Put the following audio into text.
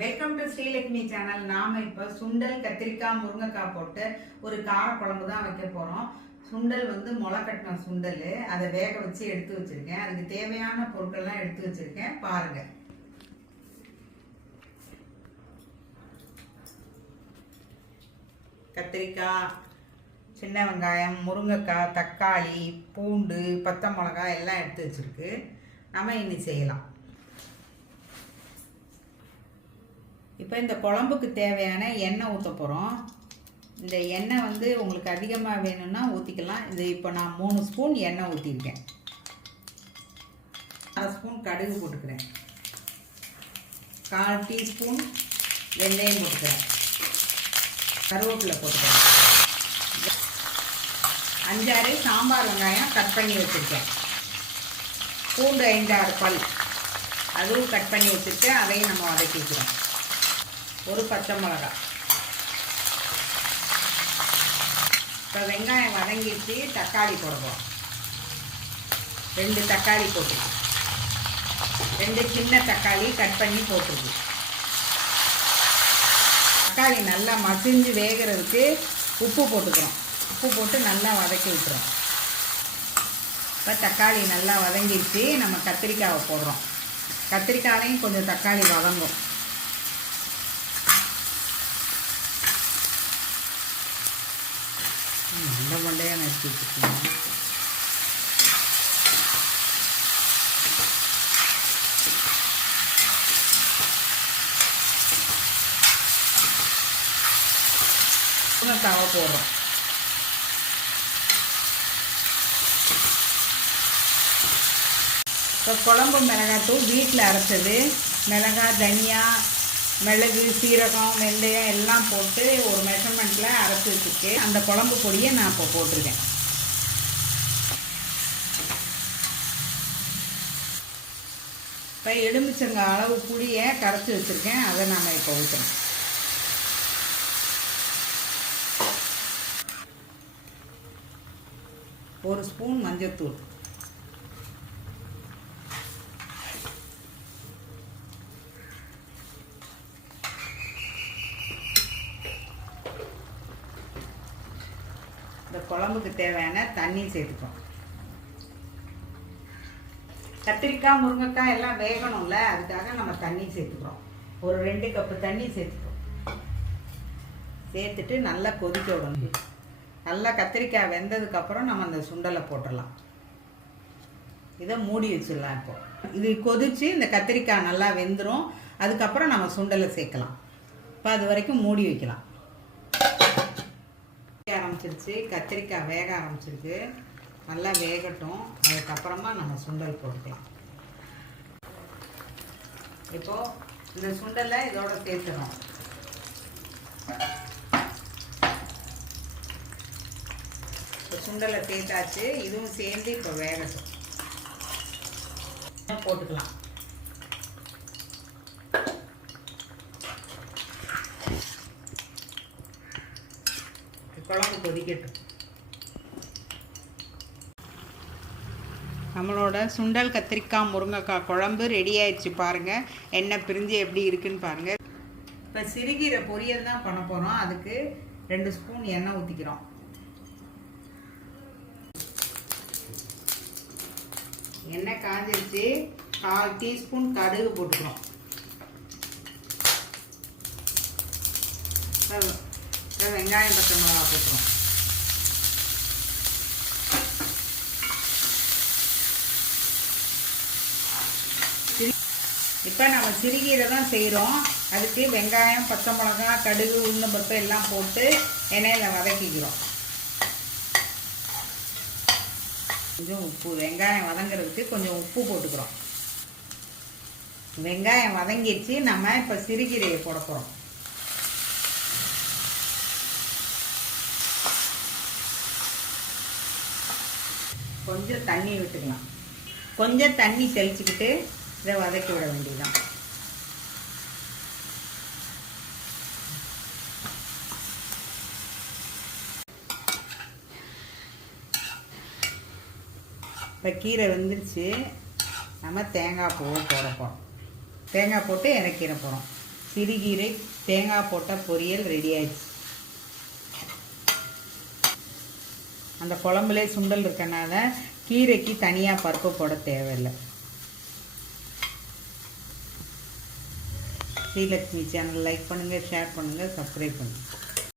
Welcome to Srilakshmi channel நாம இப்போ சுண்டல் கத்திரிக்காய் முருங்கைக்காய் போட்டு ஒரு கார குழம்பு தான் வைக்க போகிறோம் சுண்டல் வந்து முளை கட்டின சுண்டல். அதை வேக வச்சு எடுத்து வச்சிருக்கேன். அதுக்கு தேவையான பொருட்கள்லாம் எடுத்து வச்சுருக்கேன். பாருங்கள் கத்திரிக்காய் சின்ன வெங்காயம் முருங்கைக்காய் தக்காளி பூண்டு பச்சை மிளகாய் எல்லாம் எடுத்து வச்சுருக்கு. நம்ம இன்னி செய்யலாம். இப்போ இந்த குழம்புக்கு தேவையான எண்ணெய் ஊற்ற போகிறோம் இந்த எண்ணெய் வந்து உங்களுக்கு அதிகமாக வேணும்னா ஊற்றிக்கலாம் இது இப்போ நான் மூணு ஸ்பூன் எண்ணெய் ஊற்றிருக்கேன் கால் ஸ்பூன் கடுகு போட்டுக்கிறேன். கால் டீஸ்பூன் வெந்தயம் போட்டுக்கிறேன். கருவேப்பிலை போட்டுக்கிறேன். அஞ்சாறு சாம்பார் வெங்காயம் கட் பண்ணி வச்சுருக்கேன். பூண்டு ஐந்தாறு பல். அதுவும் கட் பண்ணி வச்சுருக்கேன். அதையும் நம்ம வதக்கிக்கிறோம். ஒரு பச்சை மிளகா. இப்போ வெங்காயம் வதங்கிட்டு தக்காளி போடுவோம். ரெண்டு தக்காளி போட்டுருக்கு ரெண்டு சின்ன தக்காளி கட் பண்ணி போட்டுருக்கு தக்காளி நல்லா மசிஞ்சு வேகிறதுக்கு உப்பு போட்டுக்கிறோம் உப்பு போட்டு நல்லா வதக்கி விட்டுறோம் இப்போ தக்காளி நல்லா வதங்கிடுச்சு நம்ம கத்திரிக்காவை போடுறோம். கத்திரிக்காயிலையும் கொஞ்சம் தக்காளி வதங்கும். நல்ல மண்டையாக நறுக்கி வச்சுருக்கீங்க முருங்கைக்காவை போடுறோம் இப்போ குழம்பு மிளகாத்தூள் வீட்டில் அரைச்சது மிளகாய் தனியாக மிளகு சீரகம் வெந்தயம் எல்லாம் போட்டு ஒரு மெஷர்மெண்ட்டில் அரைச்சி வச்சுட்டு அந்த குழம்பு பொடியை நான் இப்போ போட்டிருக்கேன். இப்போ எலுமிச்சங்க அளவு புளியை கரைச்சி வச்சுருக்கேன். அதை நாம் இப்போ ஊற்றணும் ஒரு ஸ்பூன் மஞ்சத்தூள். குழம்புக்கு தேவையான தண்ணி சேர்த்துப்போம் கத்திரிக்காய் முருங்கைக்காய் எல்லாம் வேகணும்ல அதுக்காக நம்ம தண்ணி சேர்த்துக்கிறோம். ஒரு ரெண்டு கப்பு தண்ணி சேர்த்துக்கிறோம் சேர்த்துட்டு நல்லா கொதிக்க விடணும். நல்லா கத்திரிக்காய் வெந்ததுக்கப்புறம் நம்ம அந்த சுண்டலை போட்டுடலாம். இதை மூடி வச்சிடலாம் இப்போ. இது கொதித்து இந்த கத்திரிக்காய் நல்லா வெந்துடும் அதுக்கப்புறம் நம்ம சுண்டலை சேர்க்கலாம். இப்போ அது வரைக்கும் மூடி வைக்கலாம். ஆரம்பிச்சிருச்சு. கத்திரிக்காய் வேக ஆரம்பிச்சிருக்கு. நல்லா வேகட்டும். அதுக்கப்புறமா நம்ம சுண்டல் போட்டுக்கலாம். இப்போ இந்த சுண்டலை இதோட சேர்த்துறோம். இப்போ சுண்டலை சேர்த்தாச்சு. இதுவும் சேர்ந்து இப்போ வேகட்டும். போட்டுக்கலாம். குழம்பு கொதிக்கட்டும். நம்மளோட சுண்டல் கத்திரிக்காய் முருங்கைக்காய் குழம்பு ரெடி ஆயிடுச்சு பாருங்கள் எண்ணெய் பிரிஞ்சு எப்படி இருக்குன்னு பாருங்கள் இப்போ சிறுகீரை பொரியல் தான் பண்ண போகிறோம் அதுக்கு ரெண்டு ஸ்பூன் எண்ணெய் ஊற்றிக்கிறோம் எண்ணெய் காஞ்சிருச்சு. கால் டீஸ்பூன் கடுகு போட்டுக்கிறோம். வெங்காயம் பச்சை மிளகா போட்டுரும் இப்போ நம்ம சிறுகீரை தான் செய்கிறோம் அதுக்கு வெங்காயம் பச்சை மிளகா கடுகு உளுந்தம்பருப்பு எல்லாம் போட்டு எண்ணெயில் வதக்கிக்கிறோம். கொஞ்சம் உப்பு வெங்காயம் வதங்குறதுக்கு கொஞ்சம் உப்பு போட்டுக்கிறோம். வெங்காயம் வதங்கிடுச்சு. நம்ம இப்போ சிறுகீரையை போட போகிறோம் கொஞ்சம் தண்ணி விட்டுக்கலாம். கொஞ்சம் தண்ணி தெளிச்சுக்கிட்டு இதை வதக்கி விட வேண்டியதான் இப்போ கீரை வெந்துருச்சு. நம்ம தேங்காய் பூவை போட போகிறோம் தேங்காய் போட்டு இறக்கிற போகிறோம் சிறுகீரை தேங்காய் போட்ட பொரியல் ரெடி ஆயிடுச்சு. அந்த குழம்புலே சுண்டல் இருக்கனால கீரைக்கு தனியாக பருப்பு போட தேவையில்லை. ஸ்ரீலக்ஷ்மி சேனல் லைக் பண்ணுங்கள் ஷேர் பண்ணுங்கள் சப்ஸ்கிரைப் பண்ணுங்கள்